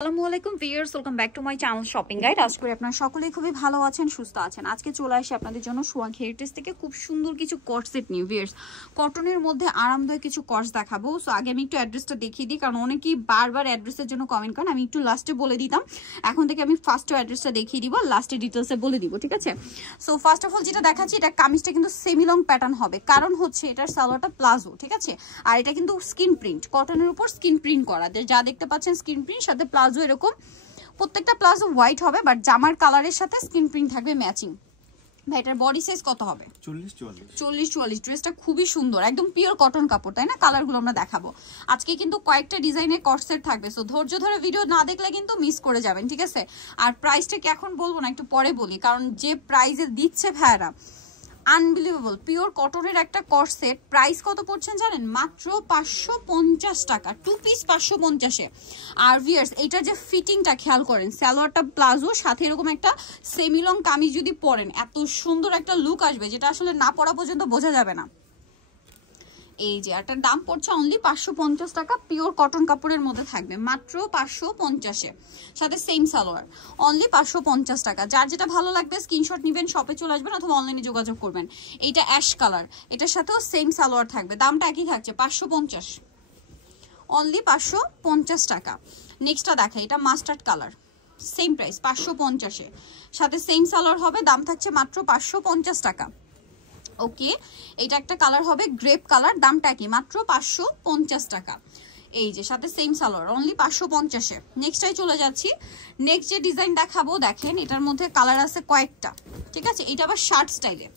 আসসালামু আলাইকুম viewers, welcome back to my channel shopping guide. আশা করি আপনারা সকলেই খুবই ভালো আছেন, সুস্থ আছেন। আজকে চলে আসি আপনাদের জন্য সোয়াগ হেরিটেজ থেকে খুব সুন্দর কিছু কট সেট নিয়ে। ভিউয়ার্স, কটনের মধ্যে আরামদায়ক কিছু কটস দেখাবো। সো আগে আমি একটু অ্যাড্রেসটা দেখিয়ে দিই, কারণ অনেকেই বারবার অ্যাড্রেসের জন্য কমেন্ট করেন। আমি একটু লাস্টে বলে দিতাম, এখন থেকে আমি ফার্স্টে অ্যাড্রেসটা দেখিয়ে দিব, লাস্টে ডিটেলসে বলে দিব, ঠিক আছে? সো ফার্স্ট অফ অল যেটা দেখাচ্ছি, এটা কামিজটা কিন্তু সেমি লং প্যাটার্ন হবে, কারণ হচ্ছে এটার সালোয়ারটা প্লাজো, ঠিক আছে? আর এটা কিন্তু স্কিন প্রিন্ট, কটনের উপর স্কিন প্রিন্ট করা, যা দেখতে পাচ্ছেন স্কিন প্রিন্ট, সাথে প্লাজো এরকম প্রত্যেকটা প্লাজো হোয়াইট হবে, বাট জামার কালারের সাথে স্কিন প্রিন্ট থাকবে ম্যাচিং। ভাই এটার বডি সাইজ কত হবে? 40-44। ড্রেসটা খুবই সুন্দর, একদম পিওর কটন কাপড়, তাই না? কালারগুলো আমরা দেখাবো আজকে, কিন্তু কয়েকটা ডিজাইনের কট সেট থাকবে। সো ধৈর্য ধরে ভিডিও না দেখলে কিন্তু মিস করে যাবেন, ঠিক আছে? আর প্রাইসটা কি এখন বলবো না, একটু পরে বলি, কারণ যে প্রাইসে দিচ্ছে ভাইয়ারা আনবিলিভেবল। পিওর কটনের একটা কট সেট প্রাইস কত পড়ছেন জানেন? মাত্র 550 টাকা, 2 পিস 550-এ। আর ভিউয়ার্স, এইটার যে ফিটিংটা খেয়াল করেন, সালোয়ারটা প্লাজো, সাথে এরকম একটা সেমি লং কামিজ যদি পরেন, এত সুন্দর একটা লুক আসবে, যেটা আসলে না পরা পর্যন্ত বোঝা যাবে না। এই যে এটার দাম পড়ছে অনলি 550 টাকা, পিওর কটন কাপড়ের মধ্যে থাকবে, মাত্র 550-এ, সাথে সেম সালোয়ার, অনলি 550 টাকা। যার যেটা ভালো লাগবে স্ক্রিনশট নেবেন, শপে চলে আসবেন অথবা অনলাইনে যোগাযোগ করবেন। এইটা অ্যাশ কালার, এটার সাথেও সেম সালোয়ার থাকবে, দামটা একই থাকছে 550, অনলি 550 টাকা। নেক্সটটা দেখা, এটা মাস্টার্ড কালার, সেম প্রাইস 550-এ, সাথে সেম সালোয়ার হবে, দাম থাকছে মাত্র 550 টাকা। ওকে, এটা একটা কালার হবে গ্রেপ কালার, দামটা কি? মাত্র 550 টাকা। এই যে সাথে সেম সালোয়ার, অনলি 550-এ। নেক্সটটাই চলে যাচ্ছি। নেক্সট যে ডিজাইন দেখাবো, দেখেন এটার মধ্যে কালার আছে কয়েকটা, ঠিক আছে? এটা আবার শার্ট স্টাইলে,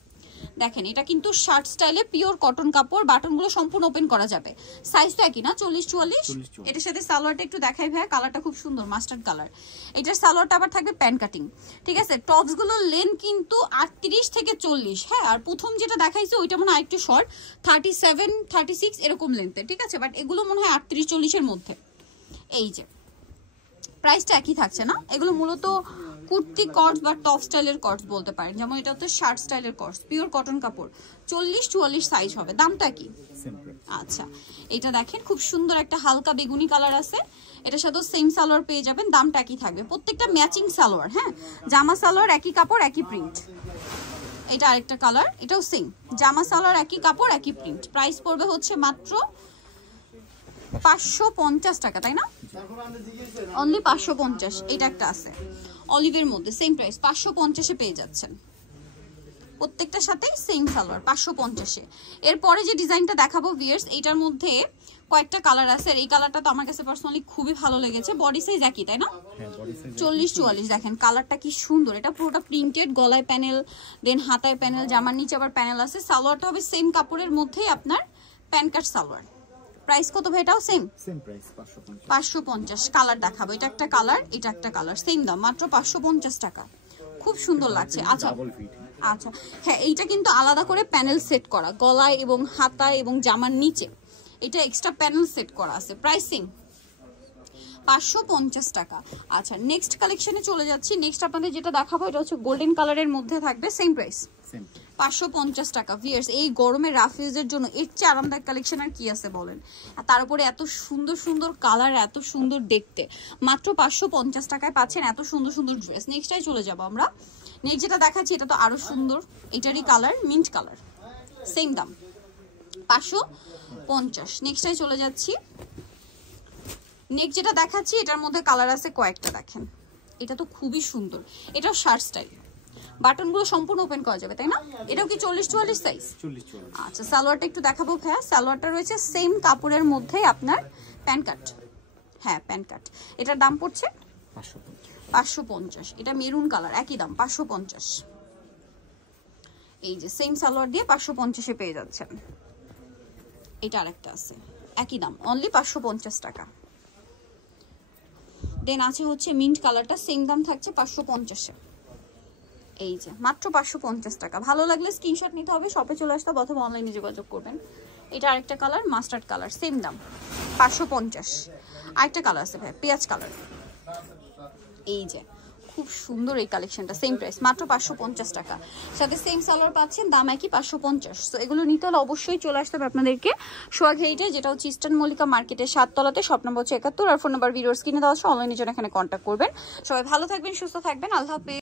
দেখেন এটা কিন্তু শার্ট স্টাইলে, পিওর কটন কাপড়, বাটনগুলো সম্পূর্ণ ওপেন করা যাবে। সাইজ তো একই না, 40-44। এটার সাথে সালোয়ারটা একটু দেখাই ভাই, কালারটা খুব সুন্দর, মাস্টার্ড কালার। এটার সালোয়ারটা আবার থাকবে প্যান কাটিং, ঠিক আছে? টপস গুলোর লেন্থ কিন্তু 38 থেকে 40, হ্যাঁ। আর প্রথম যেটা দেখাইছে ওইটা মনে হয় আরেকটু শর্ট, 37-36 এরকম লেন্থে, ঠিক আছে? বাট এগুলো মনে হয় 38-40-এর মধ্যে। এই যে প্রাইসটা একই থাকছে না, এগুলো মূলত কুর্তি কটস বা টপ স্টাইলের কটস বলতে পারেন, যেমন এটা হচ্ছে শার্ট স্টাইলের কটস, পিওর কটন কাপড়, 40-44 সাইজ হবে, দামটা কি? আচ্ছা, এটা দেখেন খুব সুন্দর একটা হালকা বেগুনি কালার আছে, এটার সাথে সেম সালোয়ার পেয়ে যাবেন, দামটা একই থাকবে, প্রত্যেকটা ম্যাচিং সালোয়ার, হ্যাঁ। জামা সালোয়ার একই কাপড় একই প্রিন্ট। এটা আরেকটা কালার, এটাও সেম, জামা সালোয়ার একই কাপড় একই প্রিন্ট। প্রাইস পড়বে হচ্ছে মাত্র 550 টাকা, তাই না? অনলি 550। এটা একটা আছে অলিভের মধ্যে, সেম প্রাইস 550-এ পেয়ে যাচ্ছেন, প্রত্যেকটার সাথে সেম সালোয়ার 550-এ। এরপরে যে ডিজাইনটা দেখাবো ভিউয়ার্স, এটার মধ্যে কয়েকটা কালার আছে, আর এই কালারটা তো আমার কাছে পার্সোনালি খুবই ভালো লেগেছে। বডি সাইজ একই, তাই না? 40-44। দেখেন কালারটা কি সুন্দর, এটা পুরোটা প্রিন্টেড, গলায় প্যানেল, দেন হাতায় প্যানেল, জামার নিচে আবার প্যানেল আছে। সালোয়ারটা হবে সেম কাপড়ের মধ্যেই আপনার প্যান কাট সালোয়ার। প্রাইস কত ভাই? এটাও সেম প্রাইস 550। কালার দেখাবো, এটা একটা কালার, এটা একটা কালার, সেম দাম, মাত্র 550 টাকা। খুব সুন্দর লাগছে। আচ্ছা আচ্ছা, হ্যাঁ, এইটা কিন্তু আলাদা করে প্যানেল সেট করা, গলায় এবং হাতায় এবং জামার নিচে এটা এক্সট্রা প্যানেল সেট করা আছে। প্রাইসিং 550 টাকা। আচ্ছা, নেক্সট কালেকশনে চলে যাচ্ছি। নেক্সট আপনাদের যেটা দেখাবো, এটা হচ্ছে গোল্ডেন কালারের মধ্যে থাকবে, সেম প্রাইস 550 টাকা। ভিউয়ার্স, এই গরমের রাফ ইউজের জন্য এর চেয়ে আরামদায়ক কালেকশন আর কি আছে বলেন? আর তার উপরে এত সুন্দর সুন্দর কালার, এত সুন্দর দেখতে, মাত্র 550 টাকায় পাচ্ছেন এত সুন্দর সুন্দর ড্রেস। নেক্সটটাই চলে যাব আমরা। নেক্সট যেটা দেখাচ্ছি, এটা তো আরো সুন্দর, এটারই কালার মিন্ট কালার, সেম দাম 550। নেক্সটটাই চলে যাচ্ছি। নেক্সট যেটা দেখাচ্ছি, এটার মধ্যে কালার আছে কয়েকটা, দেখেন এটা তো খুবই সুন্দর, এটাও শার্ট স্টাইল, বাটনগুলো সম্পূর্ণ ওপেন করা যাবে, তাই না? এটাও কি 40-44 সাইজ? আচ্ছা, সালোয়ারটা একটু দেখাবো ভাইয়া। সালোয়ারটা রয়েছে সেম কাপড়ের মধ্যে আপনার প্যান কাট, হ্যাঁ প্যান কাট। এটার দাম পড়ছে 550। এটা মেরুন কালার, একই দাম 550। এই যে সেম সালোয়ার দিয়ে 550-এ পেয়ে যাচ্ছেন। এটা আরেকটা আছে, একই দাম, অনলি 550 টাকা। দেন আছে হচ্ছে মিন্ট কালারটা, সেম দাম থাকছে 550-এ। এই যে মাত্র 550 টাকা। ভালো লাগলে স্ক্রিনশট নিতে হবে, শপে চলে আসতে হবে অথবা অনলাইনে যোগাযোগ করবেন। এটা আরেকটা কালার, মাস্টার্ড কালার, সেম দাম 550। আরেকটা কালার আছে ভাই, পেঁয়াজ কালার। এই যে খুব সুন্দর এই কালেকশনটা, সেম প্রাইস মাত্র 550 টাকা, সাথে সেম সালোয়ার পাচ্ছেন, দাম একই 550। তো এগুলো নিতে হলে অবশ্যই চলে আসতে হবে আপনাদেরকে সোহাগ হেরিটেজ, যেটা হচ্ছে ইস্টার্ন মল্লিকা মার্কেটের 7 তলাতে, শপ নম্বর হচ্ছে 71, আর ফোন নাম্বার ভিডিওর স্ক্রিনে দেওয়া আছে, অনলাইনের জন্য এখানে কন্ট্যাক্ট করবেন। সবাই ভালো থাকবেন, সুস্থ থাকবেন, আল্লাহ হাফেজ।